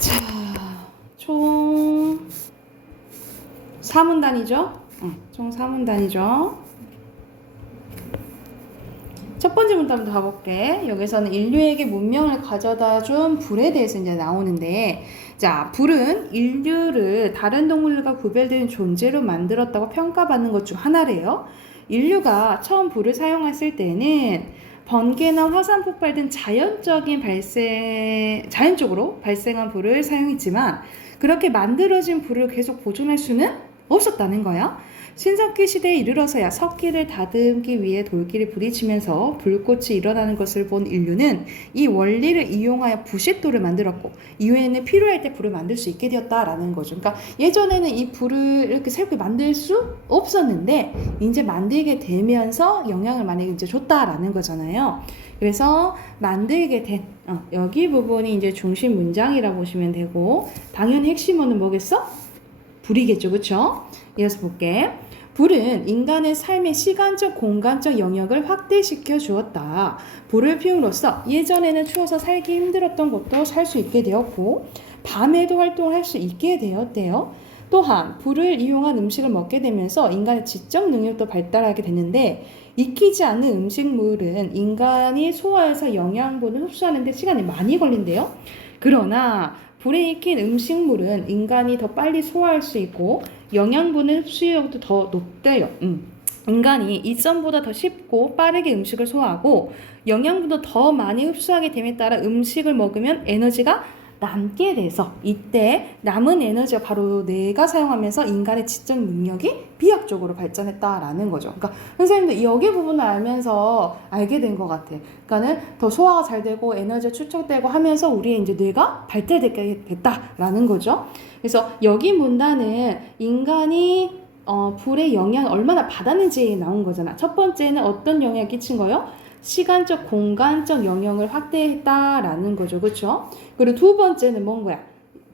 자, 총 4문단이죠? 총 4문단이죠. 첫 번째 문단부터 가볼게. 여기서는 인류에게 문명을 가져다 준 불에 대해서 이제 나오는데, 자, 불은 인류를 다른 동물과 구별되는 존재로 만들었다고 평가받는 것 중 하나래요. 인류가 처음 불을 사용했을 때는 번개나 화산 폭발 등 자연적으로 발생한 불을 사용했지만, 그렇게 만들어진 불을 계속 보존할 수는 없었다는 거야. 신석기 시대에 이르러서야 석기를 다듬기 위해 돌기를 부딪히면서 불꽃이 일어나는 것을 본 인류는 이 원리를 이용하여 부싯돌을 만들었고, 이후에는 필요할 때 불을 만들 수 있게 되었다라는 거죠. 그러니까 예전에는 이 불을 이렇게 새롭게 만들 수 없었는데 이제 만들게 되면서 영향을 많이 이제 줬다라는 거잖아요. 그래서 만들게 된 여기 부분이 이제 중심 문장이라고 보시면 되고, 당연히 핵심어는 뭐겠어? 불이겠죠, 그렇죠? 이어서 볼게. 불은 인간의 삶의 시간적, 공간적 영역을 확대시켜 주었다. 불을 피움으로써 예전에는 추워서 살기 힘들었던 것도 살 수 있게 되었고, 밤에도 활동을 할 수 있게 되었대요. 또한 불을 이용한 음식을 먹게 되면서 인간의 지적 능력도 발달하게 됐는데, 익히지 않는 음식물은 인간이 소화해서 영양분을 흡수하는 데 시간이 많이 걸린대요. 그러나 불에 익힌 음식물은 인간이 더 빨리 소화할 수 있고 영양분의 흡수력도 더 높대요. 인간이 이전보다 더 쉽고 빠르게 음식을 소화하고 영양분도 더 많이 흡수하게 됨에 따라 음식을 먹으면 에너지가 남게 돼서 이때 남은 에너지가 바로 뇌가 사용하면서 인간의 지적 능력이 비약적으로 발전했다라는 거죠. 그러니까 선생님도 여기 부분을 알면서 알게 된 것 같아. 그러니까는 더 소화가 잘 되고 에너지가 축적되고 하면서 우리의 이제 뇌가 발달되게 됐다라는 거죠. 그래서 여기 문단은 인간이 불의 영향을 얼마나 받았는지 나온 거잖아. 첫 번째는 어떤 영향을 끼친 거요? 시간적, 공간적 영역을 확대했다라는 거죠. 그렇죠? 그리고 두 번째는 뭔 거야?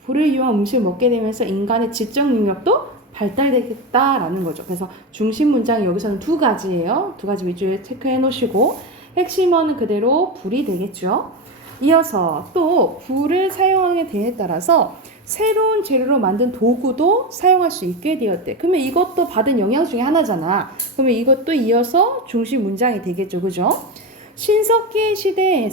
불을 이용한 음식을 먹게 되면서 인간의 지적 능력도 발달되겠다라는 거죠. 그래서 중심 문장이 여기서는 두 가지예요. 두 가지 위주에 체크해 놓으시고, 핵심어는 그대로 불이 되겠죠. 이어서 또 불을 사용하게 되에 따라서 새로운 재료로 만든 도구도 사용할 수 있게 되었대. 그러면 이것도 받은 영향 중에 하나잖아. 그러면 이것도 이어서 중심 문장이 되겠죠. 그죠? 신석기 시대에는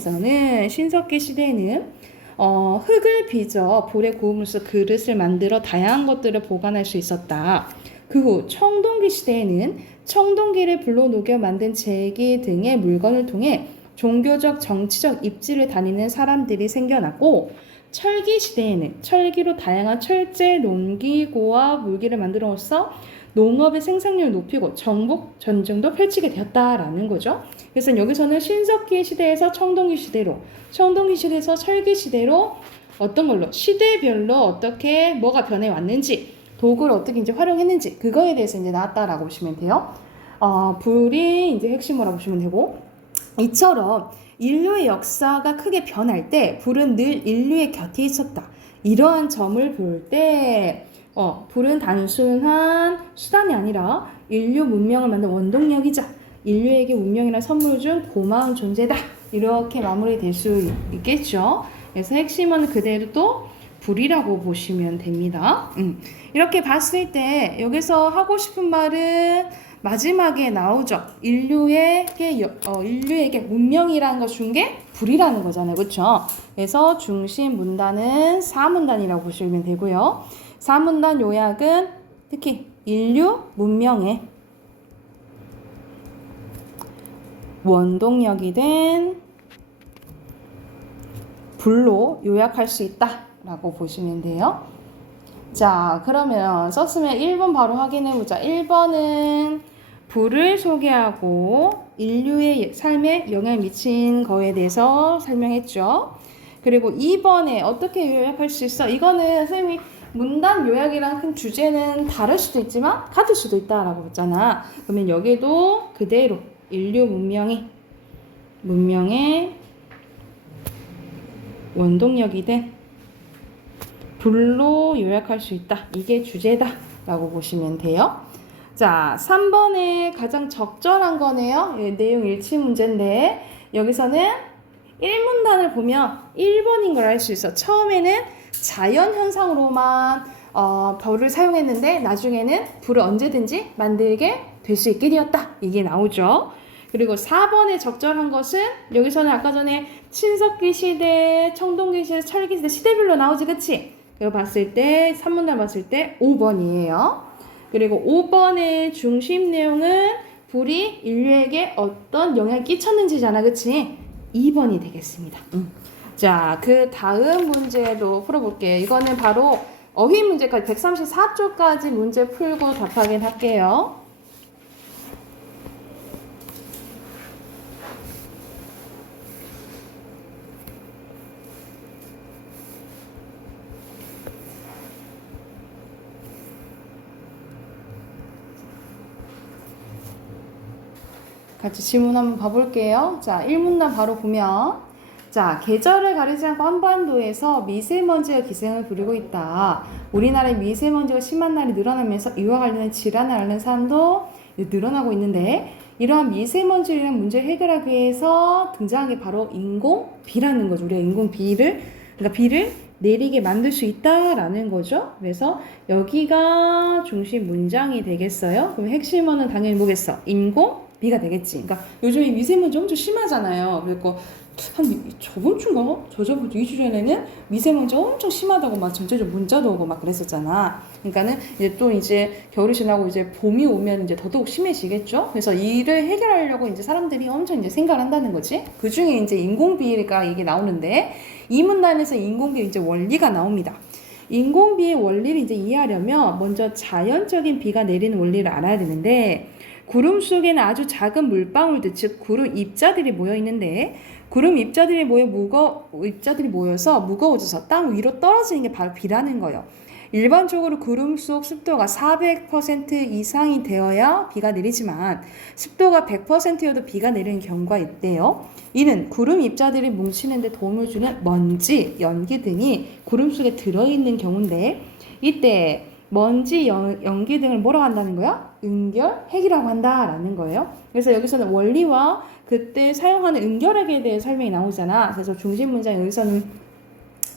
흙을 빚어 불에 구움으로써 그릇을 만들어 다양한 것들을 보관할 수 있었다. 그 후 청동기 시대에는 청동기를 불로 녹여 만든 제기 등의 물건을 통해 종교적, 정치적 입지를 다니는 사람들이 생겨났고, 철기 시대에는 철기로 다양한 철제, 농기구와 물기를 만들어서 농업의 생산량을 높이고 정복 전쟁도 펼치게 되었다라는 거죠. 그래서 여기서는 신석기 시대에서 청동기 시대로, 청동기 시대에서 철기 시대로 어떤 걸로 시대별로 어떻게 뭐가 변해 왔는지, 도구를 어떻게 이제 활용했는지 그거에 대해서 이제 나왔다라고 보시면 돼요. 불이 이제 핵심이라고 보시면 되고, 이처럼 인류의 역사가 크게 변할 때 불은 늘 인류의 곁에 있었다. 이러한 점을 볼 때 불은 단순한 수단이 아니라 인류 문명을 만든 원동력이자 인류에게 운명이라는 선물을 준 고마운 존재다. 이렇게 마무리될 수 있겠죠. 그래서 핵심은 그대로 또 불이라고 보시면 됩니다. 이렇게 봤을 때 여기서 하고 싶은 말은 마지막에 나오죠. 인류에게 문명이라는 걸 준 게 불이라는 거잖아요. 그렇죠? 그래서 중심 문단은 4문단이라고 보시면 되고요. 4문단 요약은 특히 인류 문명의 원동력이 된 불로 요약할 수 있다라고 보시면 돼요. 자, 그러면 썼으면 1번 바로 확인해보자. 1번은 불을 소개하고 인류의 삶에 영향을 미친 거에 대해서 설명했죠. 그리고 2번에 어떻게 요약할 수 있어? 이거는 선생님이 문단 요약이랑 큰 주제는 다를 수도 있지만 같을 수도 있다라고 했잖아. 그러면 여기도 그대로 인류 문명의 원동력이 된 불로 요약할 수 있다. 이게 주제다 라고 보시면 돼요. 자, 3번에 가장 적절한 거네요. 내용 일치 문제인데 여기서는 1문단을 보면 1번인 걸 알 수 있어. 처음에는 자연 현상으로만 불을 사용했는데 나중에는 불을 언제든지 만들게 될 수 있게 되었다. 이게 나오죠. 그리고 4번에 적절한 것은 여기서는 아까 전에 친석기 시대, 청동기 시대, 철기 시대 시대별로 나오지, 그치? 이거 봤을 때 3문단 봤을 때 5번이에요. 그리고 5번의 중심 내용은 불이 인류에게 어떤 영향을 끼쳤는지잖아, 그치? 2번이 되겠습니다. 자, 그 다음 문제도 풀어볼게요. 이거는 바로 어휘 문제까지 134쪽까지 문제 풀고 답하긴 할게요. 같이 질문 한번 봐볼게요. 자, 1문단 바로 보면, 자, 계절을 가리지 않고 한반도에서 미세먼지가 기승을 부리고 있다. 우리나라의 미세먼지가 심한 날이 늘어나면서 이와 관련된 질환을 앓는 사람도 늘어나고 있는데, 이러한 미세먼지라는 문제를 해결하기 위해서 등장한 게 바로 인공비라는 거죠. 우리가 인공비를, 그러니까 비를 내리게 만들 수 있다라는 거죠. 그래서 여기가 중심 문장이 되겠어요. 그럼 핵심어는 당연히 뭐겠어? 인공비가 되겠지. 그러니까 요즘에 미세먼지 엄청 심하잖아요. 그리고 한 저번 주인가? 저번 주 2주 전에는 미세먼지 엄청 심하다고 막 전체적으로 문자도 오고 막 그랬었잖아. 그러니까는 이제 또 이제 겨울이 지나고 이제 봄이 오면 이제 더더욱 심해지겠죠. 그래서 이를 해결하려고 이제 사람들이 엄청 이제 생각을 한다는 거지. 그 중에 이제 인공비가 이게 나오는데 이 문단에서 인공비 이제 원리가 나옵니다. 인공비의 원리를 이제 이해하려면 먼저 자연적인 비가 내리는 원리를 알아야 되는데 구름 속에는 아주 작은 물방울들, 즉 구름 입자들이 모여 있는데 구름 입자들이 모여서 무거워져서 땅 위로 떨어지는 게 바로 비라는 거예요. 일반적으로 구름 속 습도가 400% 이상이 되어야 비가 내리지만 습도가 100%여도 비가 내리는 경우가 있대요. 이는 구름 입자들이 뭉치는 데 도움을 주는 먼지, 연기 등이 구름 속에 들어있는 경우인데 이때 먼지, 연기 등을 뭐라고 한다는 거야? 응결핵이라고 한다라는 거예요. 그래서 여기서는 원리와 그때 사용하는 응결핵에 대해 설명이 나오잖아. 그래서 중심 문장 여기서는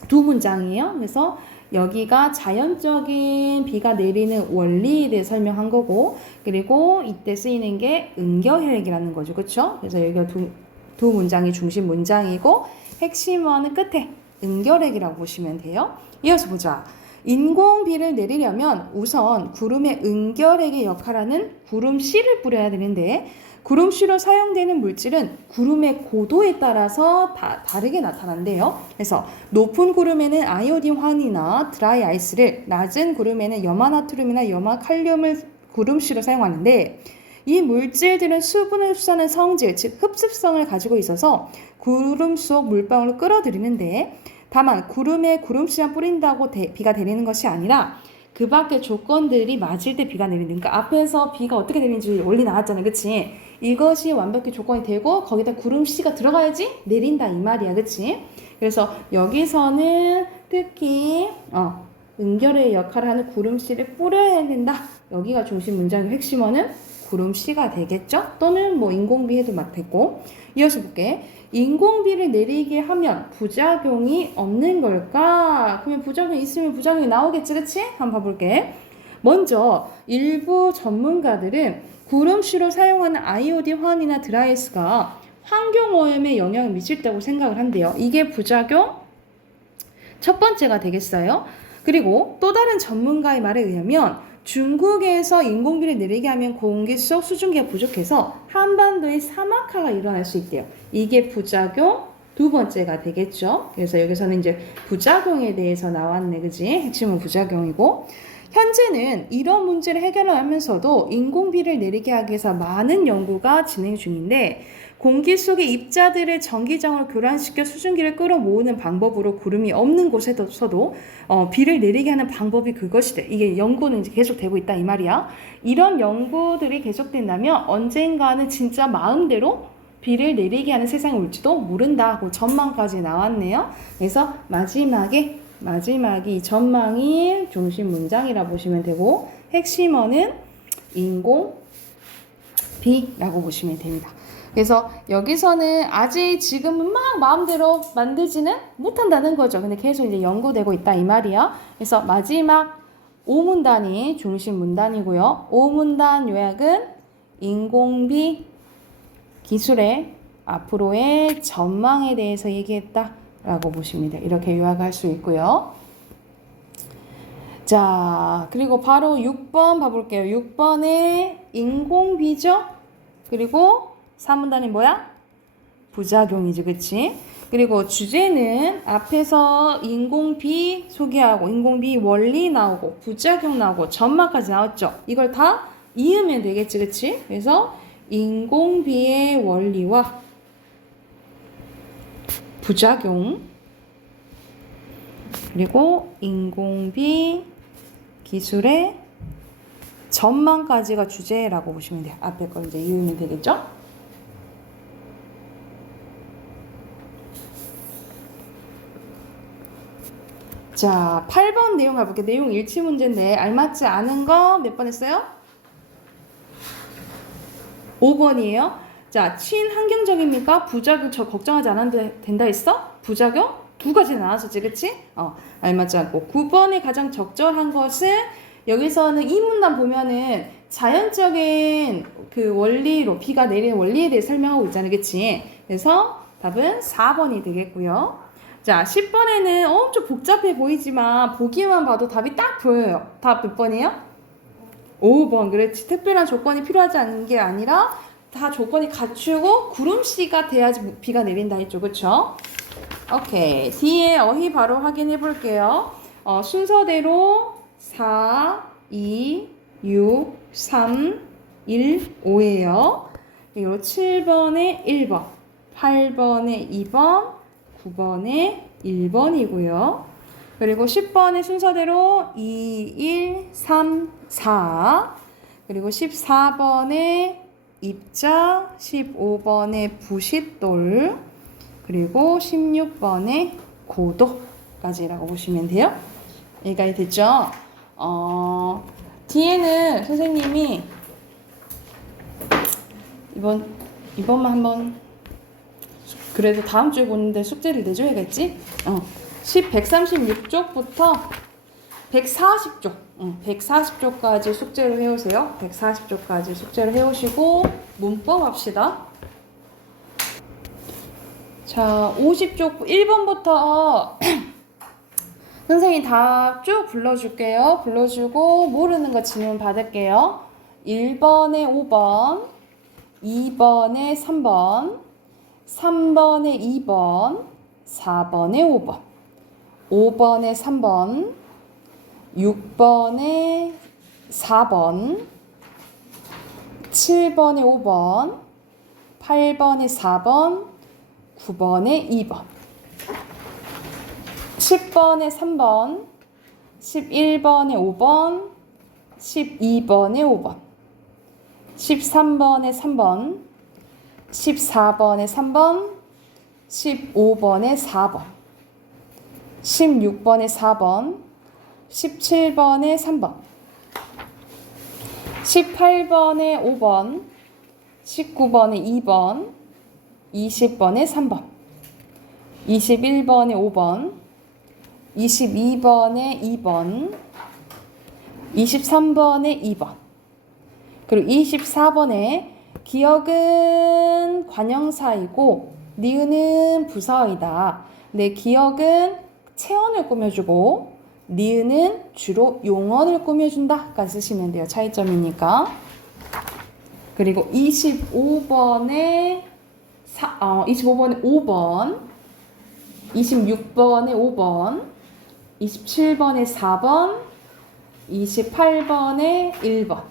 두 문장이에요. 그래서 여기가 자연적인 비가 내리는 원리에 대해 설명한 거고, 그리고 이때 쓰이는 게 응결핵이라는 거죠. 그렇죠? 그래서 여기가 두 문장이 중심 문장이고 핵심어는 끝에 응결핵이라고 보시면 돼요. 이어서 보자. 인공비를 내리려면 우선 구름의 응결핵의 역할하는 구름씨를 뿌려야 되는데 구름씨로 사용되는 물질은 구름의 고도에 따라서 다르게 나타난대요. 그래서 높은 구름에는 아이오딘 환이나 드라이 아이스를, 낮은 구름에는 염화나트륨이나 염화칼륨을 구름씨로 사용하는데 이 물질들은 수분을 흡수하는 성질, 즉 흡습성을 가지고 있어서 구름 속 물방울을 끌어들이는데 다만 구름에 구름씨만 뿌린다고 비가 내리는 것이 아니라 그 밖의 조건들이 맞을 때 비가 내리는, 그러니까 앞에서 비가 어떻게 내리는지 원리 나왔잖아요. 그치? 이것이 완벽히 조건이 되고 거기다 구름씨가 들어가야지 내린다 이 말이야. 그치? 그래서 여기서는 특히 응결의 역할을 하는 구름씨를 뿌려야 된다. 여기가 중심 문장의 핵심어는 구름씨가 되겠죠? 또는 뭐 인공비 해도 맞겠고. 이어서 볼게. 인공비를 내리게 하면 부작용이 없는 걸까? 그러면 부작용이 있으면 부작용이 나오겠지, 그치? 한번 봐볼게. 먼저 일부 전문가들은 구름씨로 사용하는 아이오딘 환이나 드라이아이스가 환경오염에 영향을 미칠다고 생각을 한대요. 이게 부작용 첫 번째가 되겠어요. 그리고 또 다른 전문가의 말에 의하면 중국에서 인공비를 내리게 하면 공기 속 수증기가 부족해서 한반도에 사막화가 일어날 수 있대요. 이게 부작용 두 번째가 되겠죠. 그래서 여기서는 이제 부작용에 대해서 나왔네, 그지? 핵심은 부작용이고. 현재는 이런 문제를 해결하면서도 인공비를 내리게 하기 위해서 많은 연구가 진행 중인데 공기 속의 입자들을 전기장으로 교란시켜 수증기를 끌어모으는 방법으로 구름이 없는 곳에서도 비를 내리게 하는 방법이 그것이다. 이게 연구는 이제 계속되고 있다 이 말이야. 이런 연구들이 계속된다면 언젠가는 진짜 마음대로 비를 내리게 하는 세상이 올지도 모른다고 전망까지 나왔네요. 그래서 마지막이 이 전망이 중심 문장이라 보시면 되고 핵심어는 인공비라고 보시면 됩니다. 그래서 여기서는 아직 지금은 막 마음대로 만들지는 못한다는 거죠. 근데 계속 이제 연구되고 있다 이 말이야. 그래서 마지막 5문단이 중심 문단이고요. 5문단 요약은 인공비 기술의 앞으로의 전망에 대해서 얘기했다라고 보십니다. 이렇게 요약할 수 있고요. 자, 그리고 바로 6번 봐볼게요. 6번에 인공비죠? 그리고 3문단이 뭐야? 부작용이지, 그치? 그리고 주제는 앞에서 인공비 소개하고 인공비 원리 나오고 부작용 나오고 전망까지 나왔죠. 이걸 다 이으면 되겠지, 그치? 그래서 인공비의 원리와 부작용 그리고 인공비 기술의 전망까지가 주제라고 보시면 돼요. 앞에 걸 이제 이으면 되겠죠? 자, 8번 내용 가볼게요. 내용 일치 문제인데 알맞지 않은 거 몇 번 했어요? 5번이에요. 자, 친환경적입니까? 부작용 저 걱정하지 않아도 된다 했어? 부작용? 두 가지 나왔었지, 그치? 알맞지 않고. 9번에 가장 적절한 것은 여기서는 이 문단 보면은 자연적인 그 원리로 비가 내리는 원리에 대해 설명하고 있잖아요, 그치? 그래서 답은 4번이 되겠고요. 자, 10번에는 엄청 복잡해 보이지만 보기만 봐도 답이 딱 보여요. 답 몇 번이에요? 5번. 그렇지. 특별한 조건이 필요하지 않은 게 아니라 다 조건이 갖추고 구름씨가 돼야지 비가 내린다 했죠. 그쵸? 오케이. 뒤에 어휘 바로 확인해 볼게요. 순서대로 4, 2, 6, 3, 1, 5예요. 그리고 7번에 1번, 8번에 2번, 9번에 1번이고요. 그리고 10번의 순서대로 2, 1, 3, 4. 그리고 14번에 입자, 15번에 부싯돌, 그리고 16번에 고도까지라고 보시면 돼요. 여기까지 됐죠? 뒤에는 선생님이 이번만 한번 그래도 다음 주에 보는데 숙제를 내줘야겠지? 136쪽부터 140쪽, 140쪽까지 숙제를 해오세요. 140쪽까지 숙제를 해오시고 문법 합시다. 자, 50쪽 1번부터 선생님이 다 쭉 불러줄게요. 불러주고 모르는 거 질문 받을게요. 1번에 5번, 2번에 3번, 3번에 2번, 4번에 5번, 5번에 3번, 6번에 4번, 7번에 5번, 8번에 4번, 9번에 2번, 10번에 3번, 11번에 5번, 12번에 5번, 13번에 3번, 14번에 3번, 15번에 4번, 16번에 4번, 17번에 3번, 18번에 5번, 19번에 2번, 20번에 3번, 21번에 5번, 22번에 2번, 23번에 2번, 그리고 24번에 기억은 관형사이고 니은은 부사어이다. 네, 기억은 체언을 꾸며주고 니은은 주로 용언을 꾸며준다 까지 쓰시면 돼요. 차이점이니까. 그리고 25번에 5번, 26번에 5번, 27번에 4번, 28번에 1번,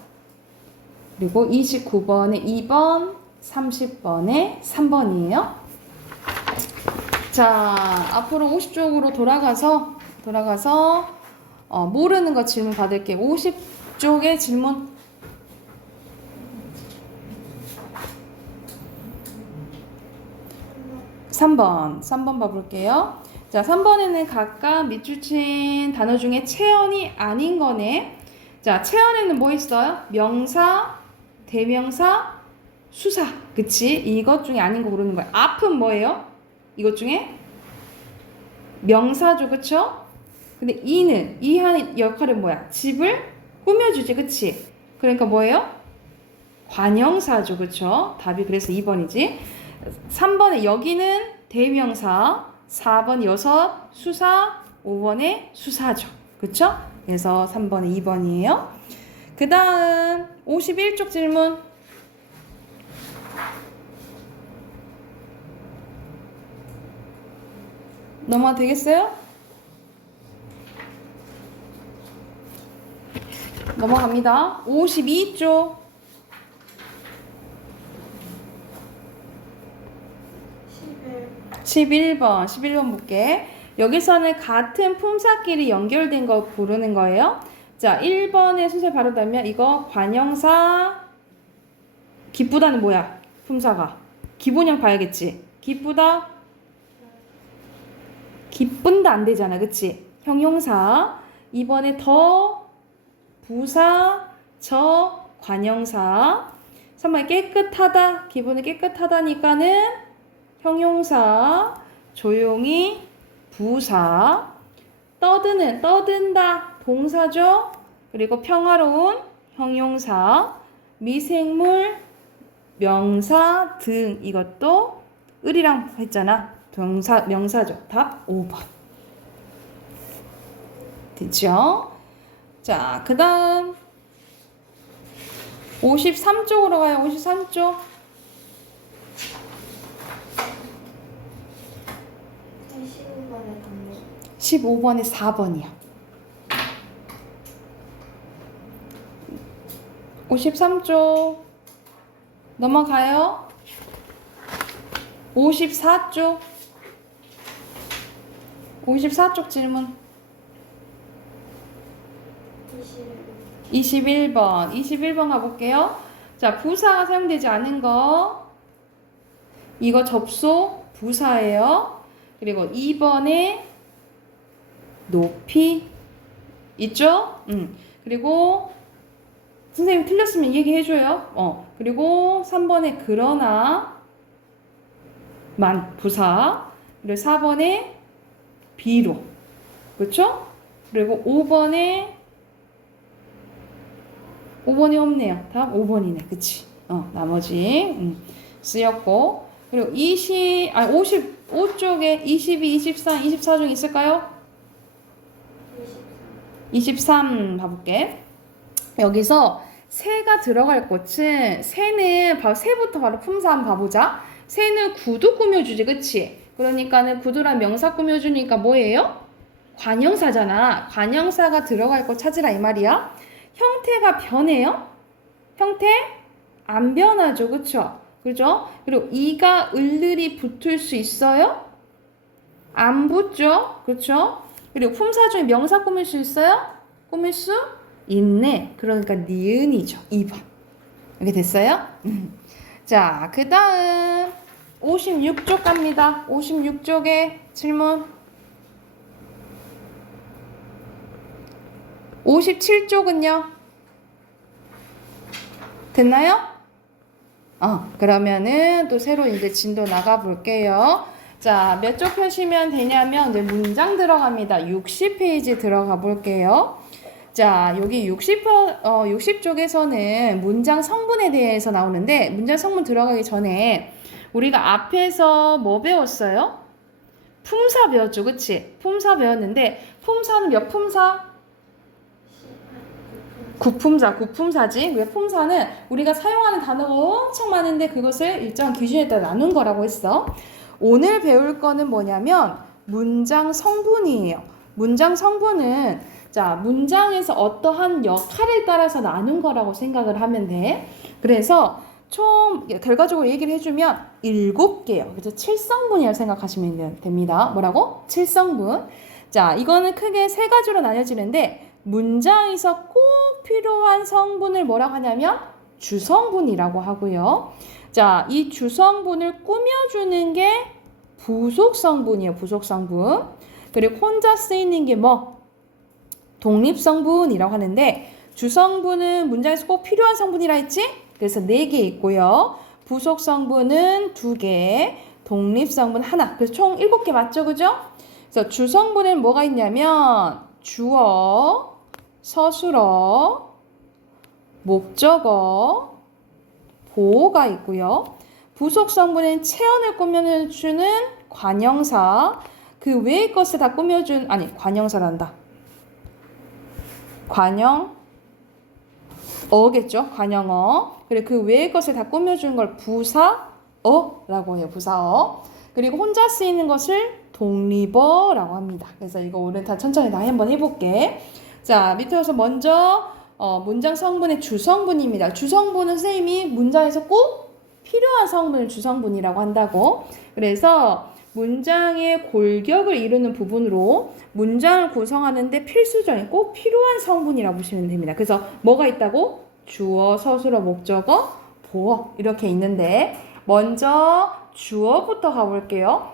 그리고 29번에 2번, 30번에 3번이에요. 자, 앞으로 50쪽으로 돌아가서 모르는 거 질문 받을게요. 50쪽의 질문. 삼 번 봐볼게요. 자, 3번에는 각각 밑줄친 단어 중에 체언이 아닌 거네. 자, 체언에는 뭐 있어요? 명사, 대명사, 수사. 그치? 이것 중에 아닌 거 고르는 거야. 앞은 뭐예요? 이것 중에 명사죠. 그쵸? 근데 이 하는 역할은 뭐야? 집을 꾸며주지. 그치? 그러니까 뭐예요? 관형사죠. 그쵸? 답이 그래서 2번이지. 3번에 여기는 대명사, 4번 여섯, 수사, 5번에 수사죠. 그쵸? 그래서 3번에 2번이에요. 그 다음 51쪽 질문. 넘어가도 되겠어요? 넘어갑니다. 52쪽. 11번 볼게. 여기서는 같은 품사끼리 연결된 거 고르는 거예요. 자, 1번의 순서 바로 달면 이거 관형사. 기쁘다는 뭐야? 품사가. 기본형 봐야겠지. 기쁘다. 기쁜다 안 되잖아. 그치? 형용사. 2번에 더, 부사, 저, 관형사. 3번에 깨끗하다. 기분이 깨끗하다니까는 형용사. 조용히, 부사. 떠드는, 떠든다. 동사죠. 그리고 평화로운, 형용사. 미생물, 명사 등. 이것도 을이랑 했잖아. 동사, 명사죠. 답 5번. 됐죠? 자, 그 다음 53쪽으로 가요. 53쪽. 15번에 4번이요. 53쪽 넘어가요. 54쪽. 54쪽 질문. 21번 가볼게요. 자, 부사가 사용되지 않은 거. 이거 접속 부사예요. 그리고 2번에 높이 있죠? 그리고 선생님 틀렸으면 얘기해줘요. 그리고 3번에 그러나 만 부사. 그리고 4번에 비로. 그렇죠? 그리고 5번에 없네요. 답 5번이네. 그치? 나머지 쓰였고. 그리고 55쪽에 22, 23, 24 중에 있을까요? 23 봐볼게. 여기서 새가 들어갈 곳은 새는 바로 새부터 바로 품사 한번 봐보자. 새는 구두 꾸며주지. 그치? 그러니까는 구두란 명사 꾸며주니까 뭐예요? 관형사잖아. 관형사가 들어갈 곳 찾으라 이 말이야. 형태가 변해요? 형태? 안 변하죠. 그쵸? 그죠? 그리고 이가 을들이 붙을 수 있어요? 안 붙죠? 그쵸? 그리고 품사 중에 명사 꾸밀 수 있어요? 꾸밀 수 있네. 그러니까 니은이죠. 2번. 이렇게 됐어요? 자, 그 다음 56쪽 갑니다. 56쪽에 질문. 57쪽은요? 됐나요? 그러면은 또 새로 이제 진도 나가 볼게요. 자, 몇 쪽 펴시면 되냐면 이제 문장 들어갑니다. 60페이지 들어가 볼게요. 자, 여기 60쪽에서는 문장 성분에 대해서 나오는데 문장 성분 들어가기 전에 우리가 앞에서 뭐 배웠어요? 품사 배웠죠. 그치? 품사 배웠는데 품사는 몇 품사? 구품사지. 왜 품사는 우리가 사용하는 단어가 엄청 많은데 그것을 일정한 기준에 따라 나눈 거라고 했어. 오늘 배울 거는 뭐냐면 문장 성분이에요. 문장 성분은 자, 문장에서 어떠한 역할에 따라서 나눈 거라고 생각을 하면 돼. 그래서 총 결과적으로 얘기를 해주면 7개요. 그래서 7성분이라고 생각하시면 됩니다. 뭐라고? 7성분. 자, 이거는 크게 3가지로 나뉘어지는데 문장에서 꼭 필요한 성분을 뭐라고 하냐면 주성분이라고 하고요. 자, 이 주성분을 꾸며주는 게 부속성분이에요. 부속성분. 그리고 혼자 쓰이는 게 뭐? 독립성분이라고 하는데 주성분은 문장에서 꼭 필요한 성분이라 했지? 그래서 4개 있고요. 부속 성분은 2개, 독립 성분 하나. 그래서 총 7개 맞죠? 그죠? 그래서 주성분은 뭐가 있냐면 주어, 서술어, 목적어, 보어가 있고요. 부속 성분은 체언을 꾸며주는 관형사, 그 외의 것을 다 꾸며준, 아니 관형사란다. 관형어겠죠? 관형어. 그리고 그 외의 것을 다 꾸며주는 걸 부사어라고 해요. 부사어. 그리고 혼자 쓰이는 것을 독립어라고 합니다. 그래서 이거 오늘 다 천천히 다 한번 해볼게. 자, 밑에 와서 먼저 문장 성분의 주성분입니다. 주성분은 선생님이 문장에서 꼭 필요한 성분을 주성분이라고 한다고. 그래서 문장의 골격을 이루는 부분으로 문장을 구성하는데 필수적인 꼭 필요한 성분이라고 보시면 됩니다. 그래서 뭐가 있다고? 주어, 서술어, 목적어, 보어 이렇게 있는데 먼저 주어부터 가볼게요.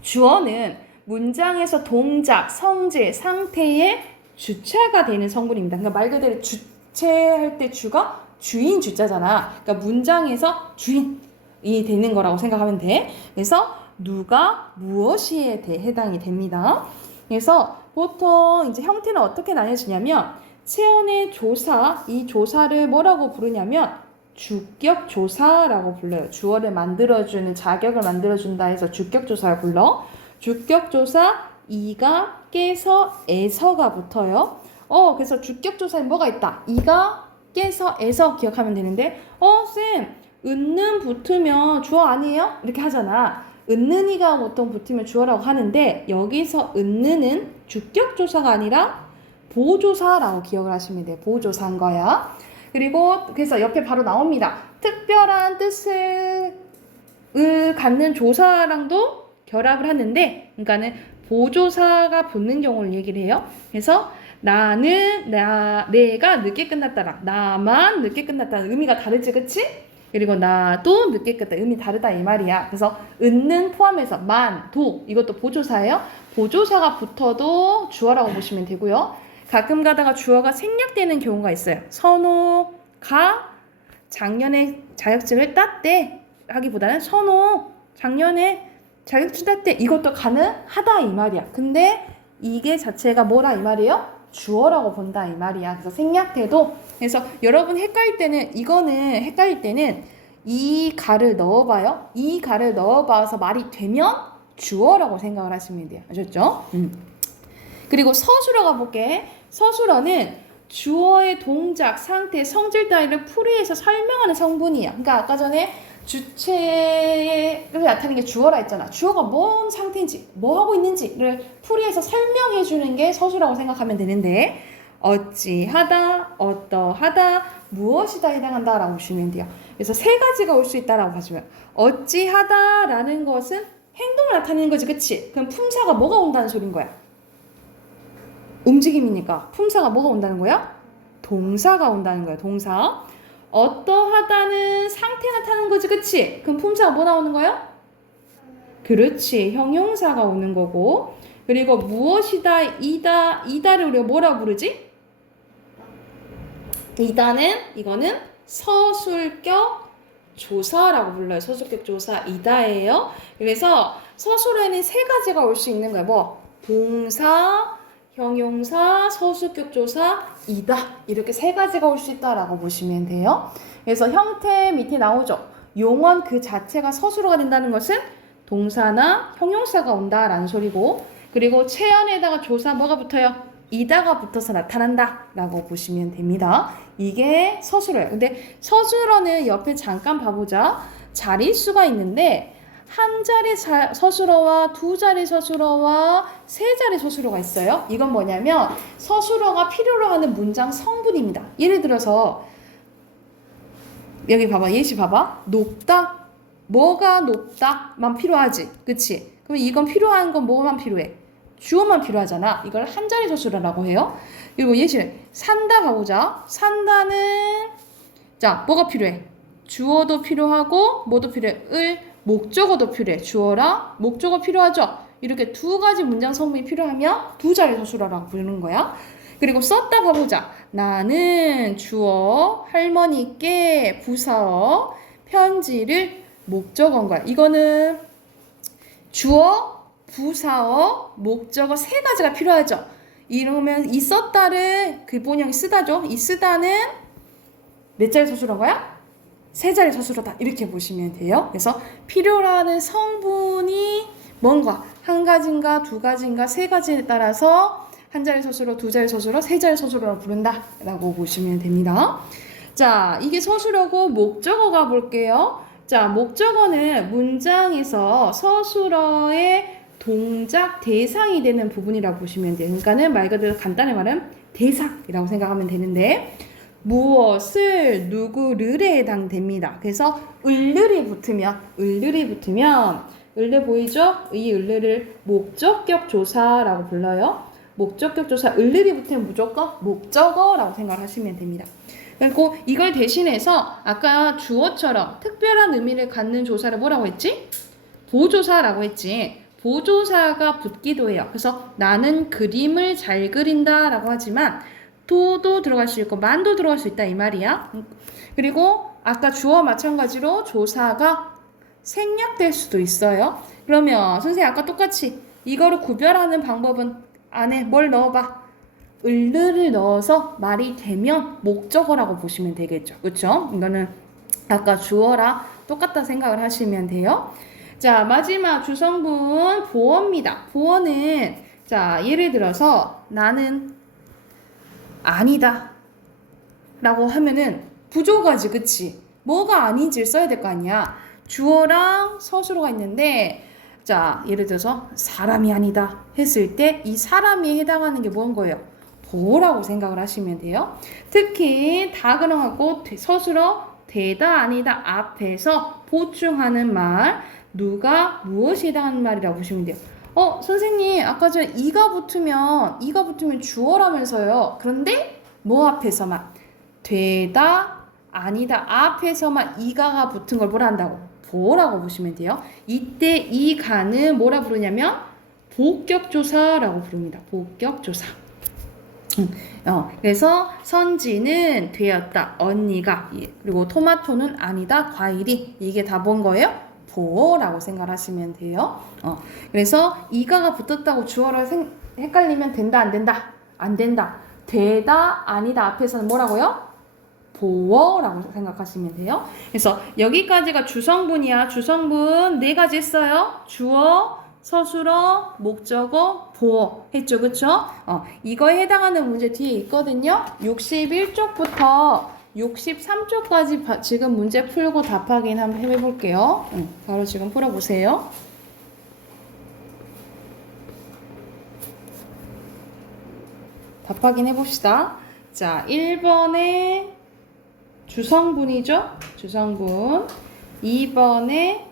주어는 문장에서 동작, 성질, 상태의 주체가 되는 성분입니다. 그러니까 말 그대로 주체할 때 주가 주인 주자잖아. 그러니까 문장에서 주인이 되는 거라고 생각하면 돼. 그래서 누가 무엇이에 해당이 됩니다. 그래서 보통 이제 형태는 어떻게 나뉘어지냐면 체언의 조사, 이 조사를 뭐라고 부르냐면 주격조사라고 불러요. 주어를 만들어주는, 자격을 만들어준다 해서 주격조사를 불러. 주격조사 이가, 깨서, 에서가 붙어요. 그래서 주격조사에 뭐가 있다? 이가, 깨서, 에서 기억하면 되는데 쌤, 은는 붙으면 주어 아니에요? 이렇게 하잖아. 은는이가 보통 붙으면 주어라고 하는데 여기서 은는은 주격조사가 아니라 보조사라고 기억을 하시면 돼요. 보조사인 거야. 그리고 그래서 옆에 바로 나옵니다. 특별한 뜻을 갖는 조사랑도 결합을 하는데 그러니까는 보조사가 붙는 경우를 얘기를 해요. 그래서 내가 늦게 끝났다랑 나만 늦게 끝났다는 의미가 다르지, 그치? 그리고 나도 늦게 끝났다 의미 다르다 이 말이야. 그래서 은는 포함해서 만, 도 이것도 보조사예요. 보조사가 붙어도 주어라고 보시면 되고요. 가끔 가다가 주어가 생략되는 경우가 있어요. 선호가 작년에 자격증을 땄대 하기보다는 선호 작년에 자격증 땄대 이것도 가능하다 이 말이야. 근데 이게 자체가 뭐라 이 말이에요? 주어라고 본다 이 말이야. 그래서 생략돼도 그래서 여러분 헷갈릴 때는 이 가를 넣어봐요. 이 가를 넣어봐서 말이 되면 주어라고 생각을 하시면 돼요. 아셨죠? 그리고 서술어가 볼게. 서술어는 주어의 동작, 상태, 성질 따위를 풀이해서 설명하는 성분이야. 그러니까 아까 전에 주체를 나타내는 게 주어라 했잖아. 주어가 뭔 상태인지, 뭐 하고 있는지를 풀이해서 설명해 주는 게 서술어라고 생각하면 되는데 어찌하다, 어떠하다, 무엇이다 해당한다 라고 보시면 돼요. 그래서 세 가지가 올 수 있다라고 하시면 어찌하다 라는 것은 행동을 나타내는 거지, 그치? 그럼 품사가 뭐가 온다는 소린 거야? 움직임이니까 품사가 뭐가 온다는 거야? 동사가 온다는 거야. 동사. 어떠하다는 상태 나타나는 거지, 그치? 그럼 품사가 뭐 나오는 거야? 그렇지, 형용사가 오는 거고. 그리고 무엇이다, 이다를 우리가 뭐라 부르지? 이거는 서술격 조사라고 불러요. 서술격 조사 이다예요. 그래서 서술에는 세 가지가 올 수 있는 거야. 뭐? 동사, 형용사, 서술격 조사, 이다. 이렇게 세 가지가 올 수 있다라고 보시면 돼요. 그래서 형태 밑에 나오죠. 용언 그 자체가 서술어가 된다는 것은 동사나 형용사가 온다라는 소리고 그리고 체언에다가 조사 뭐가 붙어요? 이다가 붙어서 나타난다 라고 보시면 됩니다. 이게 서술어예요. 근데 서술어는 옆에 잠깐 봐보자. 자릿수가 있는데 한 자리 서술어와 두 자리 서술어와 세 자리 서술어가 있어요. 이건 뭐냐면 서술어가 필요로 하는 문장 성분입니다. 예를 들어서 여기 봐봐. 예시 봐봐. 높다. 뭐가 높다만 필요하지. 그치? 그럼 이건 필요한 건 뭐만 필요해? 주어만 필요하잖아. 이걸 한 자리 서술어라고 해요. 그리고 예시는 산다 가보자. 산다는 자 뭐가 필요해? 주어도 필요하고 뭐도 필요해? 목적어도 필요해. 주어랑 목적어 필요하죠. 이렇게 두 가지 문장 성분이 필요하면 두 자리 서술어라고 부르는 거야. 그리고 썼다 봐보자. 나는 주어, 할머니께 부사어, 편지를 목적어인 거야. 이거는 주어, 부사어, 목적어 세 가지가 필요하죠. 이러면 이 썼다를 근본형이 쓰다죠. 이 쓰다는 몇 자리 서술어가야? 세 자리 서술어다. 이렇게 보시면 돼요. 그래서 필요로 성분이 뭔가 한 가지인가 두 가지인가 세 가지에 따라서 한 자리 서술어, 두 자리 서술어, 세 자리 서술어를 부른다 라고 보시면 됩니다. 자, 이게 서술어고 목적어가 볼게요. 자, 목적어는 문장에서 서술어의 동작 대상이 되는 부분이라고 보시면 돼요. 그러니까는 말 그대로 간단히 말하면 대상이라고 생각하면 되는데 무엇을 누구를에 해당됩니다. 그래서 을을이 붙으면 을을 보이죠? 이 을을 목적격 조사라고 불러요. 목적격 조사 을을이 붙으면 무조건 목적어라고 생각을 하시면 됩니다. 그리고 이걸 대신해서 아까 주어처럼 특별한 의미를 갖는 조사를 뭐라고 했지? 보조사라고 했지. 보조사가 붙기도 해요. 그래서 나는 그림을 잘 그린다 라고 하지만 도도 들어갈 수 있고 만도 들어갈 수 있다 이 말이야. 그리고 아까 주어 마찬가지로 조사가 생략될 수도 있어요. 그러면 선생님 아까 똑같이 이거를 구별하는 방법은 안에 뭘 넣어봐? 을을 넣어서 말이 되면 목적어라고 보시면 되겠죠. 그쵸? 이거는 아까 주어랑 똑같다 생각을 하시면 돼요. 자, 마지막 주성분 보어입니다. 보어는 자, 예를 들어서 나는 아니다 라고 하면은 부조가지, 그치? 뭐가 아닌지를 써야 될 거 아니야. 주어랑 서술어가 있는데 자, 예를 들어서 사람이 아니다 했을 때 이 사람이 해당하는 게 뭔 거예요? 보라고 생각을 하시면 돼요. 특히 다그렁하고 서술어 되다 아니다 앞에서 보충하는 말 누가 무엇이 해당하는 말이라고 보시면 돼요. 선생님 아까 전에 이가 붙으면 주어라면서요. 그런데 뭐 앞에서만 되다 아니다 앞에서만 이가가 붙은 걸 뭐라 한다고? 보라고 보시면 돼요. 이때 이가는 뭐라 부르냐면 보격조사라고 부릅니다. 보격조사. 그래서 선지는 되었다. 언니가. 그리고 토마토는 아니다. 과일이. 이게 다 뭔 거예요? 보어라고 생각하시면 돼요. 그래서 이가가 붙었다고 주어를 헷갈리면 된다 안 된다? 안 된다. 되다 아니다 앞에서는 뭐라고요? 보어라고 생각하시면 돼요. 그래서 여기까지가 주성분이야. 주성분 네 가지 했어요. 주어, 서술어, 목적어, 보어 했죠. 그쵸? 이거에 해당하는 문제 뒤에 있거든요. 61쪽부터 63쪽까지 지금 문제 풀고 답 확인 한번 해볼게요. 바로 지금 풀어보세요. 답 확인 해봅시다. 자, 1번에 주성분이죠? 주성분. 2번에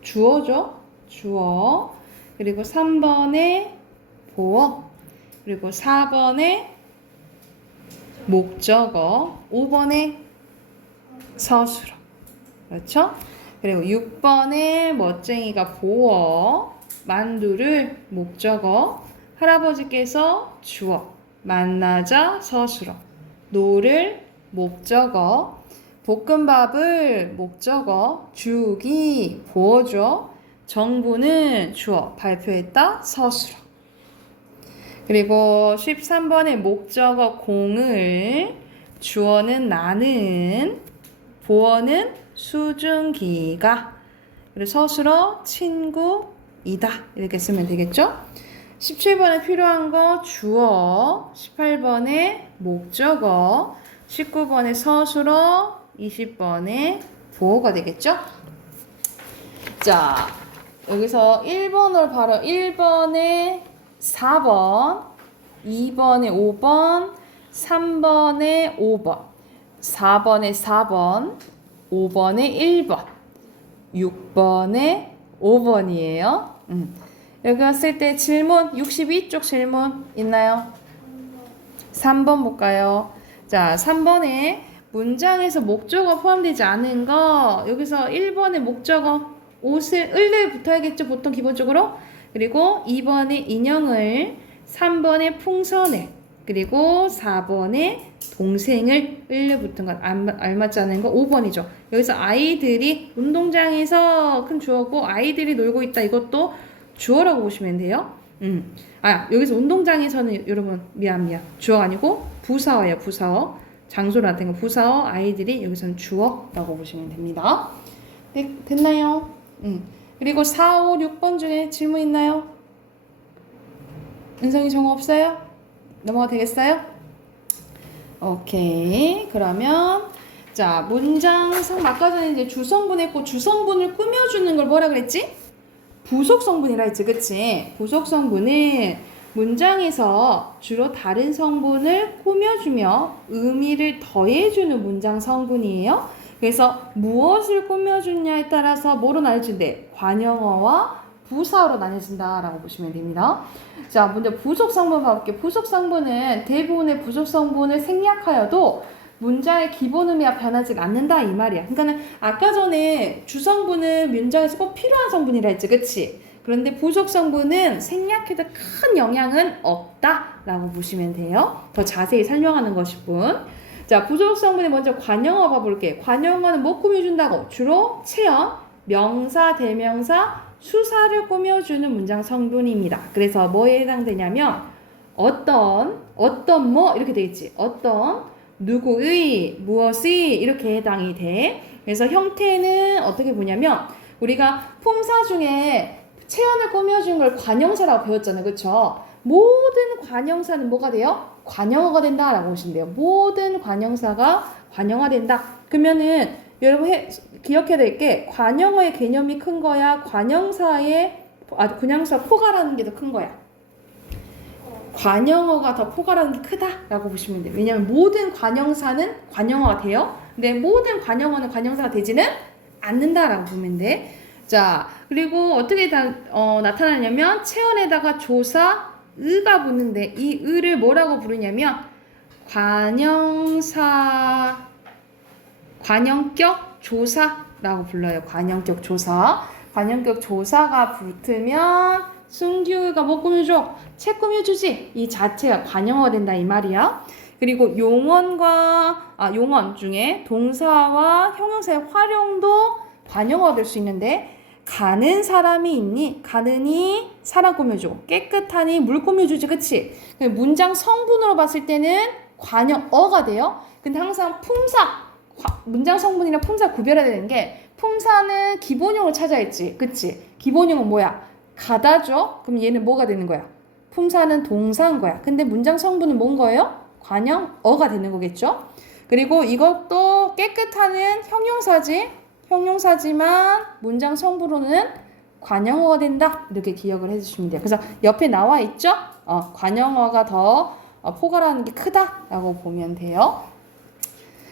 주어죠? 주어. 그리고 3번에 보어. 그리고 4번에 목적어. 5번에 서술어. 그렇죠? 그리고 6번에 멋쟁이가 보어. 만두를 목적어. 할아버지께서 주어. 만나자 서술어. 노를 목적어. 볶음밥을 목적어. 주기 보어죠. 정부는 주어. 발표했다 서술어. 그리고 13번에 목적어 공을, 주어는 나는, 보어는 수증기가, 그리고 서술어 친구이다 이렇게 쓰면 되겠죠. 17번에 필요한 거 주어, 18번에 목적어, 19번에 서술어, 20번에 보어가 되겠죠. 자, 여기서 1번을 바로 1번에 4번, 2번에 5번, 3번에 5번, 4번에 4번, 5번에 1번, 6번에 5번이에요. 여기 왔을 때 질문, 62쪽 질문 있나요? 3번 볼까요? 자, 3번에 문장에서 목적어 포함되지 않은 거, 여기서 1번에 목적어, 을에 붙어야겠죠, 보통 기본적으로. 그리고 2번에 인형을, 3번에 풍선을, 그리고 4번에 동생을 을려 붙은 것 알맞지 않은 거 5번이죠. 여기서 아이들이 운동장에서 큰 주어고 아이들이 놀고 있다. 이것도 주어라고 보시면 돼요. 여기서 운동장에서는 여러분 미안 주어가 아니고 부사어예요. 부사어. 장소를 나타낸 거 부사어 아이들이 여기서는 주어라고 보시면 됩니다. 네, 됐나요? 그리고 4, 5, 6번 중에 질문 있나요? 은성이 정호 없어요? 넘어가 되겠어요? 오케이. 그러면 자 문장성 아까 전에 이제 주성분 했고 주성분을 꾸며주는 걸 뭐라 그랬지? 부속성분이라 했지, 그치? 부속성분은 문장에서 주로 다른 성분을 꾸며주며 의미를 더해주는 문장 성분이에요. 그래서 무엇을 꾸며주냐에 따라서 뭐로 나눠진대? 관형어와 부사어로 나눠진다라고 보시면 됩니다. 자, 먼저 부속성분 봐볼게요. 부속성분은 대부분의 부속성분을 생략하여도 문장의 기본 의미가 변하지 않는다 이 말이야. 그러니까는 아까 전에 주성분은 문장에서 꼭 필요한 성분이라 했지, 그치? 그런데 부속성분은 생략해도 큰 영향은 없다라고 보시면 돼요. 더 자세히 설명하는 것일 뿐. 자, 부속성분이 먼저 관형어 봐볼게. 관형어는 뭐 꾸며준다고? 주로 체언, 명사, 대명사, 수사를 꾸며주는 문장 성분입니다. 그래서 뭐에 해당되냐면 어떤 뭐 이렇게 되겠지. 어떤 누구의 무엇이 이렇게 해당이 돼. 그래서 형태는 어떻게 보냐면 우리가 품사 중에 체언을 꾸며준 걸 관형사라고 배웠잖아요. 그쵸? 모든 관형사는 뭐가 돼요? 관형어가 된다라고 보시면 돼요. 모든 관형사가 관형화된다. 그러면은 여러분 기억해야 될 게 관형어의 개념이 큰 거야? 관형사의 포괄하는 게 더 큰 거야? 관형어가 더 포괄하는 게 크다라고 보시면 돼요. 왜냐하면 모든 관형사는 관형어가 돼요. 근데 모든 관형어는 관형사가 되지는 않는다라고 보면 돼. 자, 그리고 어떻게 나타나냐면 체언에다가 조사 의가 붙는데 이 의를 뭐라고 부르냐면 관형격 조사라고 불러요. 관형격 조사. 관형격 조사가 붙으면 승규가 뭐 꾸며줘? 책 꾸며주지. 이 자체가 관형어가 된다 이 말이야. 그리고 용언 중에 동사와 형용사의 활용도 관형어가 될 수 있는데 가는 사람이 있니? 가느니 사람 꾸며주고 깨끗하니 물 꾸며주지, 그치? 문장 성분으로 봤을 때는 관형어가 돼요. 근데 항상 문장 성분이랑 품사 구별해야 되는 게 품사는 기본형을 찾아야지, 그치? 기본형은 뭐야? 가다죠? 그럼 얘는 뭐가 되는 거야? 품사는 동사인 거야. 근데 문장 성분은 뭔 거예요? 관형어가 되는 거겠죠? 그리고 이것도 깨끗하는 형용사지만 문장 성분으로는 관형어가 된다. 이렇게 기억을 해주시면 돼요. 그래서 옆에 나와 있죠? 관형어가 더 포괄하는 게 크다라고 보면 돼요.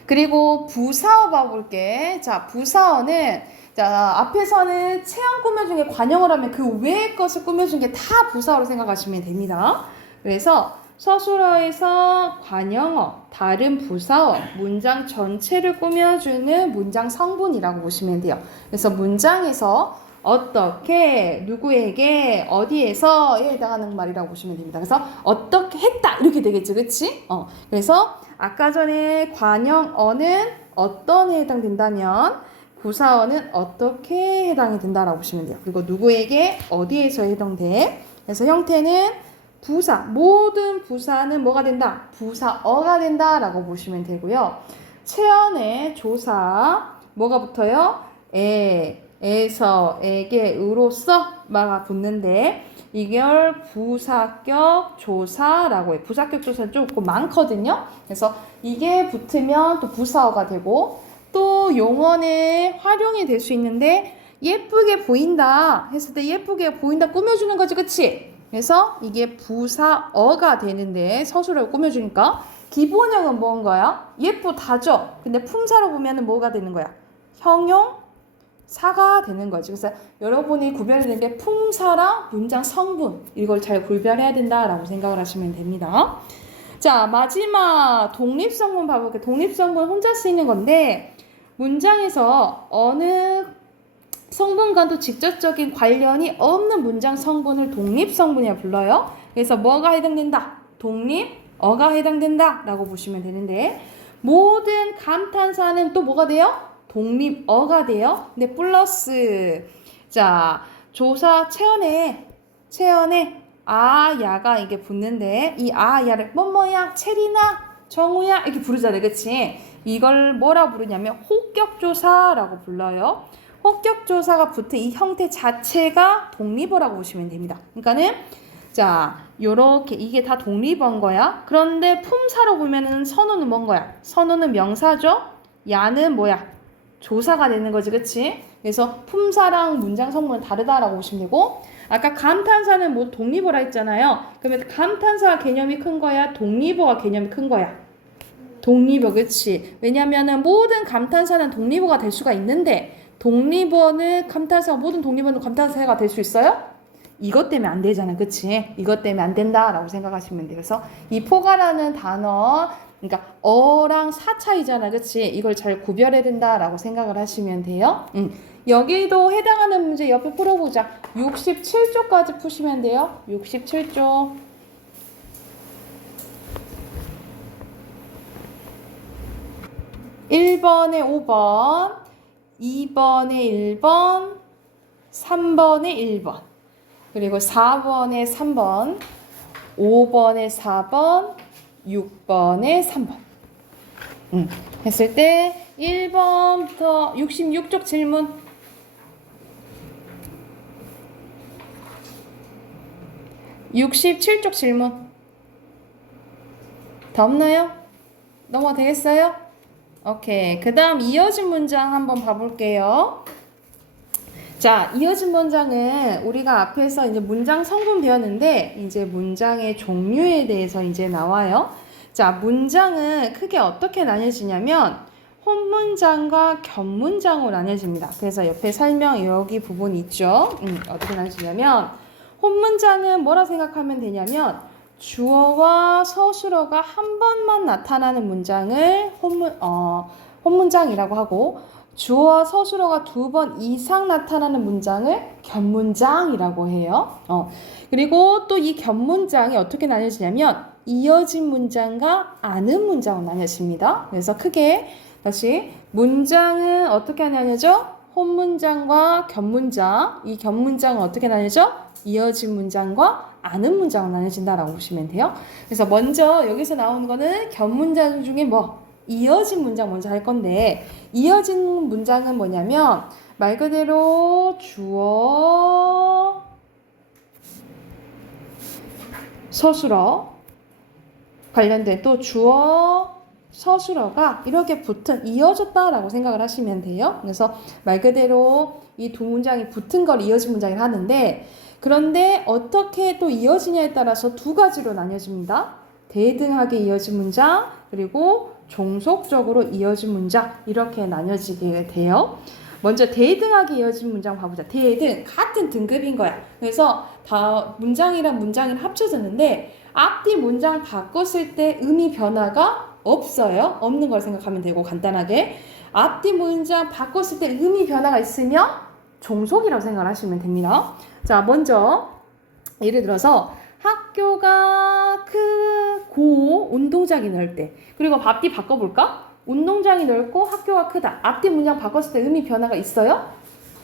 그리고 부사어 봐볼게. 자, 부사어는 앞에서는 체언 꾸며준 게 관형어라면 그 외의 것을 꾸며준 게 다 부사어로 생각하시면 됩니다. 그래서 서술어에서 관형어, 다른 부사어, 문장 전체를 꾸며주는 문장 성분이라고 보시면 돼요. 그래서 문장에서 어떻게, 누구에게, 어디에서에 해당하는 말이라고 보시면 됩니다. 그래서 어떻게 했다 이렇게 되겠죠, 그치? 그래서 아까 전에 관형어는 어떤에 해당된다면 부사어는 어떻게 해당이 된다라고 보시면 돼요. 그리고 누구에게, 어디에서 해당돼. 그래서 형태는 부사, 모든 부사는 뭐가 된다? 부사어가 된다라고 보시면 되고요. 체언의 조사, 뭐가 붙어요? 에서, 에게, 으로서가 붙는데 이걸 부사격 조사라고 해요. 부사격 조사는 조금 많거든요. 그래서 이게 붙으면 또 부사어가 되고 또 용언의 활용이 될 수 있는데 예쁘게 보인다 했을 때 예쁘게 보인다 꾸며주는 거지, 그치? 그래서 이게 부사어가 되는데 서술을 꾸며주니까 기본형은 뭔가요? 예쁘다죠? 근데 품사로 보면 뭐가 되는 거야? 형용사가 되는 거지. 그래서 여러분이 구별되는 게 품사랑 문장 성분 이걸 잘 구별해야 된다라고 생각을 하시면 됩니다. 자, 마지막 독립성분 봐볼게요. 독립성분 혼자 쓰이는 건데 문장에서 어느 성분과도 직접적인 관련이 없는 문장 성분을 독립성분이라 불러요. 그래서 뭐가 해당된다? 어가 해당된다 라고 보시면 되는데, 모든 감탄사는 또 뭐가 돼요? 독립어가 돼요. 근데 플러스, 자, 조사 체언에 아, 야가 이게 붙는데, 이 아, 야를 뭐뭐야, 체리나, 정우야 이렇게 부르잖아요. 그치? 이걸 뭐라 부르냐면 호격조사라고 불러요. 호격조사가 붙은 이 형태 자체가 독립어라고 보시면 됩니다. 그러니까는 자, 요렇게 이게 다 독립어인 거야. 그런데 품사로 보면은 선우는 뭔 거야? 선우는 명사죠? 야는 뭐야? 조사가 되는 거지, 그치? 그래서 품사랑 문장 성분은 다르다라고 보시면 되고, 아까 감탄사는 뭐 독립어라 했잖아요. 그러면 감탄사 개념이 큰 거야? 독립어가 개념이 큰 거야? 독립어, 그치? 왜냐면은 모든 감탄사는 독립어가 될 수가 있는데, 독립어는 감탄사가, 모든 독립어는 감탄사가 될 수 있어요? 이것 때문에 안 되잖아, 그치? 이것 때문에 안 된다라고 생각하시면 돼요. 그래서 이 포가라는 단어, 그러니까 어랑 사 차이잖아, 그치? 이걸 잘 구별해야 된다라고 생각을 하시면 돼요. 여기도 해당하는 문제 옆에 풀어보자. 67쪽까지 푸시면 돼요. 67쪽. 1번에 5번, 2번에 1번, 3번에 1번, 그리고 4번에 3번, 5번에 4번, 6번에 3번. 했을 때 1번부터 66쪽 질문. 67쪽 질문. 더 없나요? 넘어가 되겠어요? 오케이. 그 다음 이어진 문장 한번 봐볼게요. 자, 이어진 문장은 우리가 앞에서 이제 문장 성분 배웠는데, 이제 문장의 종류에 대해서 이제 나와요. 자, 문장은 크게 어떻게 나뉘어지냐면, 혼문장과 겹문장으로 나뉘어집니다. 그래서 옆에 설명 여기 부분 있죠? 어떻게 나뉘어지냐면, 혼문장은 뭐라 생각하면 되냐면, 주어와 서술어가 한 번만 나타나는 문장을 혼문장이라고 하고, 주어와 서술어가 2번 이상 나타나는 문장을 겹문장이라고 해요. 그리고 또 이 겹문장이 어떻게 나뉘어지냐면 이어진 문장과 아는 문장으로 나뉘어집니다. 그래서 크게 다시 문장은 어떻게 나뉘어져? 혼문장과 겹문장. 이 겹문장은 어떻게 나뉘어져? 이어진 문장과 아는 문장으로 나뉘어진다라고 보시면 돼요. 그래서 먼저 여기서 나오는 거는 겹문장 중에 이어진 문장 먼저 할 건데, 이어진 문장은 뭐냐면 말 그대로 주어, 서술어 관련된 또 주어, 서술어가 이렇게 붙은 이어졌다라고 생각을 하시면 돼요. 그래서 말 그대로 이 두 문장이 붙은 걸 이어진 문장을 하는데, 그런데 어떻게 또 이어지냐에 따라서 두 가지로 나뉘어집니다. 대등하게 이어진 문장, 그리고 종속적으로 이어진 문장, 이렇게 나뉘어지게 돼요. 먼저 대등하게 이어진 문장 봐보자. 대등, 같은 등급인 거야. 그래서 다 문장이랑 문장이 합쳐졌는데 앞뒤 문장 바꿨을 때 의미 변화가 없어요. 없는 걸 생각하면 되고, 간단하게 앞뒤 문장 바꿨을 때 의미 변화가 있으면 종속이라고 생각하시면 됩니다. 자, 먼저 예를 들어서 학교가 크고 운동장이 넓대. 그리고 앞뒤 바꿔볼까? 운동장이 넓고 학교가 크다. 앞뒤 문장 바꿨을 때 의미 변화가 있어요?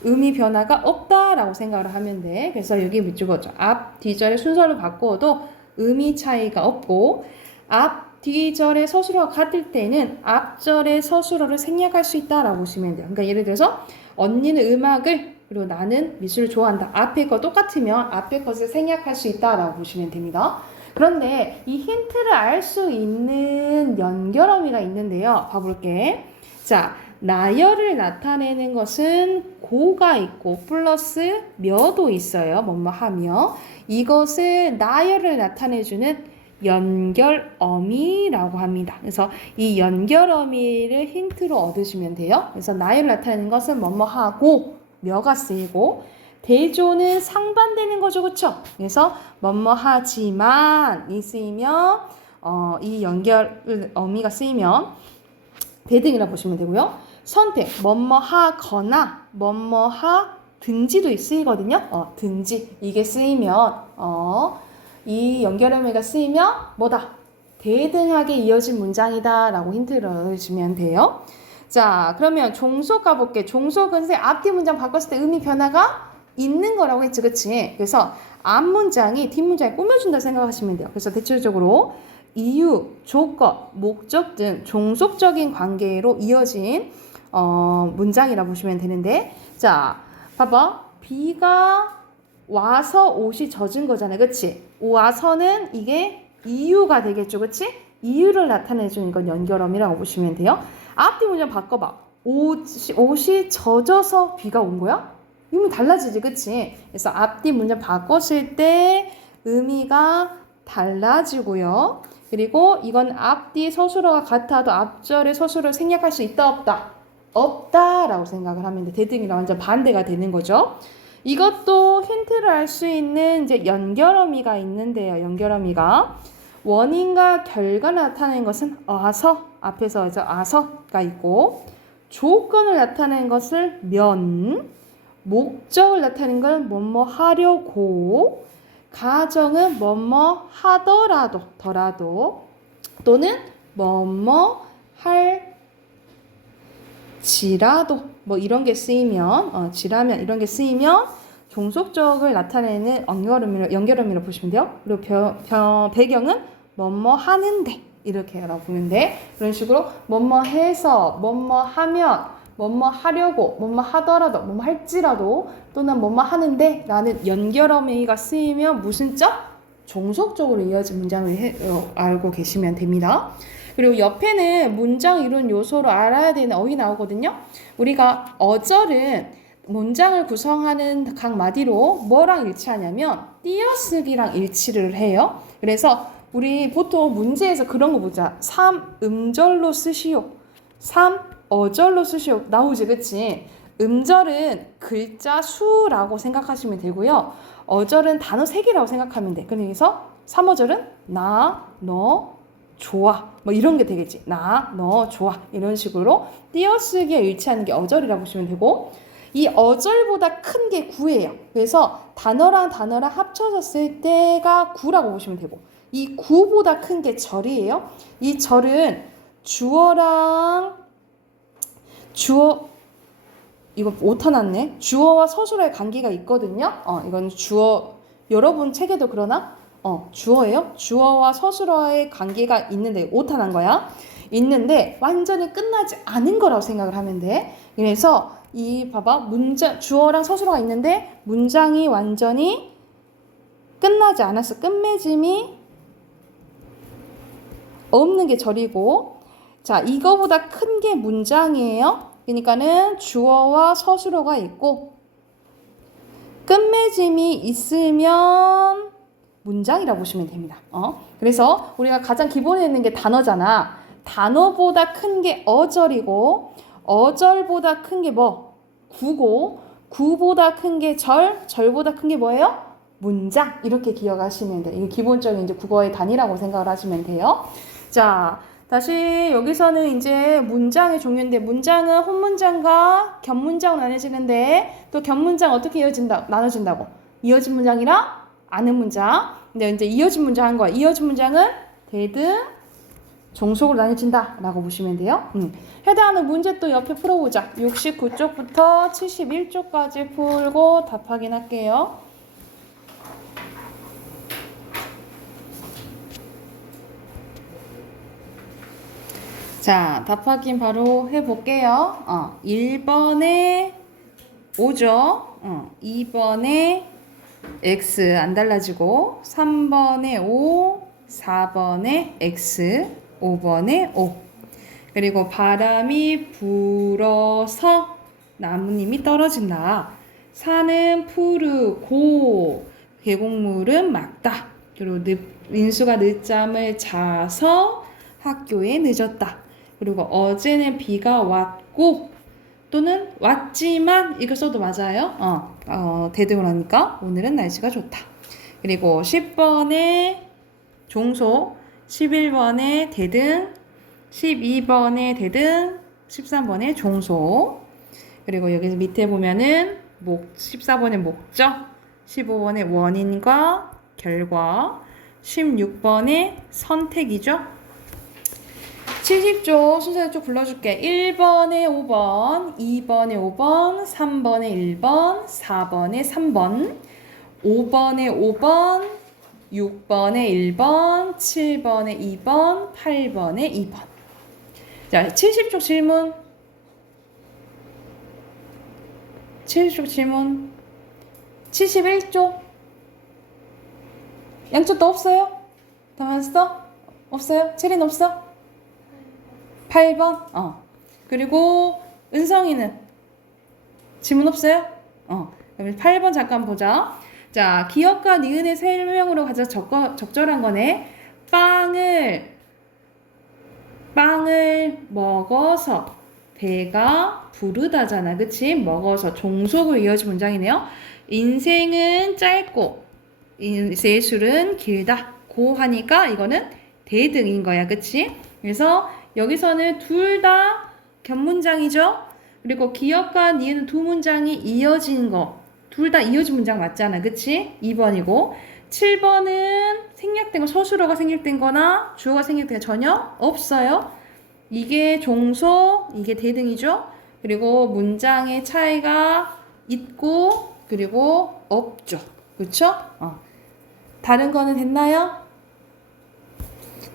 의미 변화가 없다라고 생각을 하면 돼. 그래서 여기 밑줄거죠. 앞, 뒤절의 순서를 바꾸어도 의미 차이가 없고, 앞, 뒤절의 서술어가 같을 때는 앞절의 서술어를 생략할 수 있다라고 보시면 돼요. 그러니까 예를 들어서 언니는 음악을, 그리고 나는 미술을 좋아한다. 앞에 거 똑같으면 앞에 것을 생략할 수 있다라고 보시면 됩니다. 그런데 이 힌트를 알 수 있는 연결어미가 있는데요. 봐볼게. 자, 나열을 나타내는 것은 고가 있고 플러스 며도 있어요. 뭐뭐 하며. 이것을 나열을 나타내주는 연결어미라고 합니다. 그래서 이 연결어미를 힌트로 얻으시면 돼요. 그래서 나열을 나타내는 것은 뭐뭐 하고 며가 쓰이고, 대조는 상반되는 거죠, 그쵸? 그래서 뭐뭐 하지만 이 쓰이면 이 연결 어미가 쓰이면 대등이라고 보시면 되고요. 선택 뭐뭐 하거나 뭐뭐 하든지도 쓰이거든요. 든지 이게 쓰이면 이 연결 어미가 쓰이면 뭐다? 대등하게 이어진 문장이다 라고 힌트를 주면 돼요. 자, 그러면 종속 가볼게. 종속은 앞뒤 문장 바꿨을 때 의미 변화가 있는 거라고 했지, 그치? 그래서 앞 문장이 뒷 문장에 꾸며준다 생각하시면 돼요. 그래서 대체적으로 이유, 조건, 목적 등 종속적인 관계로 이어진 문장이라고 보시면 되는데, 자, 봐봐. 비가 와서 옷이 젖은 거잖아요. 그치? 와서는 이게 이유가 되겠죠. 그치? 이유를 나타내주는 건 연결어미라고 보시면 돼요. 앞뒤 문장 바꿔봐. 옷이 젖어서 비가 온 거야? 의미 달라지지. 그치? 그래서 앞뒤 문장 바꿨을 때 의미가 달라지고요. 그리고 이건 앞뒤 서술어가 같아도 앞절의 서술어를 생략할 수 있다 없다? 없다라고 생각을 하면 돼. 대등이랑 완전 반대가 되는 거죠. 이것도 힌트를 알 수 있는 이제 연결어미가 있는데요. 연결어미가 원인과 결과를 나타내는 것은 어서 앞에서 이제 아서가 있고 조건을 나타내는 것을 목적을 나타내는 건 뭐뭐 하려고 가정은 뭐뭐 하더라도 또는 뭐뭐 할지라도 뭐 이런 게 쓰이면 지라면 이런 게 쓰이면 종속적을 나타내는 연결어미로 보시면 돼요. 그리고 배경은 뭐뭐 하는데 이렇게 알아보면 돼. 그런 식으로 뭐뭐 해서 뭐뭐 하면 뭐뭐 하려고 뭐뭐 하더라도 뭐뭐 할지라도 또는 뭐뭐 하는데 라는 연결어미가 쓰이면 무슨 적? 종속적으로 이어진 문장을 알고 계시면 됩니다. 그리고 옆에는 문장 이론 요소로 알아야 되는 어휘 나오거든요. 우리가 어절은 문장을 구성하는 각 마디로 뭐랑 일치하냐면 띄어쓰기랑 일치를 해요. 그래서 우리 보통 문제에서 그런 거 보자. 3음절로 쓰시오. 3어절로 쓰시오. 나오지, 그치? 음절은 글자 수라고 생각하시면 되고요. 어절은 단어 색이라고 생각하면 돼. 그래서 3어절은 나, 너, 좋아. 뭐 이런 게 되겠지. 나, 너, 좋아. 이런 식으로 띄어쓰기에 일치하는 게 어절이라고 보시면 되고 이 어절보다 큰 게 구예요. 그래서 단어랑 합쳐졌을 때가 구라고 보시면 되고 이 구보다 큰 게 절이에요. 이 절은 주어랑 이거 오타 났네. 주어와 서술어의 관계가 있거든요. 이건 주어 여러분 책에도 그러나? 주어예요. 주어와 서술어의 관계가 있는데 오타 난 거야. 있는데 완전히 끝나지 않은 거라고 생각을 하면 돼. 그래서 봐봐. 주어랑 서술어가 있는데 문장이 완전히 끝나지 않았어. 끝맺음이 없는 게 절이고 자, 이거보다 큰 게 문장이에요. 그러니까는 주어와 서술어가 있고 끝맺음이 있으면 문장이라고 보시면 됩니다. 그래서 우리가 가장 기본에 있는 게 단어잖아. 단어보다 큰 게 어절이고 어절보다 큰 게 뭐? 구고 구보다 큰 게 절보다 큰 게 뭐예요? 문장. 이렇게 기억하시면 돼요. 이게 기본적인 이제 국어의 단위라고 생각을 하시면 돼요. 자, 다시 여기서는 이제 문장의 종류인데 문장은 혼문장과 겹문장으로 나눠지는데 또 겹문장 어떻게 나눠진다고? 이어진 문장이랑 아는 문장. 근데 이제 이어진 문장 한 거야. 이어진 문장은 대등 종속으로 나눠진다 라고 보시면 돼요. 해당하는 문제 또 옆에 풀어보자. 69쪽부터 71쪽까지 풀고 답 확인할게요. 자, 답 확인 바로 해볼게요. 1번에 5죠. 2번에 X 안 달라지고 3번에 5, 4번에 X, 5번에 O. 그리고 바람이 불어서 나뭇잎이 떨어진다. 산은 푸르고 계곡물은 맑다. 그리고 민수가 늦잠을 자서 학교에 늦었다. 그리고 어제는 비가 왔고 또는 왔지만 이거 써도 맞아요. 대등을 하니까 오늘은 날씨가 좋다. 그리고 10번에 종속, 11번에 대등, 12번에 대등, 13번에 종속. 그리고 여기서 밑에 보면은 14번에 목적, 15번에 원인과 결과, 16번의 선택이죠. 70쪽 순서를 좀 불러줄게. 1번에 5번, 2번에 5번, 3번에 1번, 4번에 3번, 5번에 5번, 6번에 1번, 7번에 2번, 8번에 2번. 자, 70쪽 질문. 70쪽 질문. 71쪽. 양쪽도 없어요? 다 맞았어? 없어요? 체린 없어? 8번? 그리고 은성이는? 질문 없어요? 그럼 8번 잠깐 보자. 자, 기억과 니은의 설명으로 가장 적절한 거네. 빵을 먹어서 배가 부르다잖아. 그치? 먹어서 종속으로 이어진 문장이네요. 인생은 짧고 예술은 길다. 고 하니까 이거는 대등인 거야. 그치? 그래서 여기서는 둘 다 겹문장이죠. 그리고 기억과 니은 두 문장이 이어진 거. 둘 다 이어진 문장 맞잖아. 그치? 2번이고 7번은 생략된 거, 서술어가 생략된 거나 주어가 생략된 거 전혀 없어요. 이게 종속, 이게 대등이죠. 그리고 문장의 차이가 있고 그리고 없죠. 그렇죠? 다른 거는 됐나요?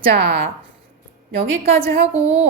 자, 여기까지 하고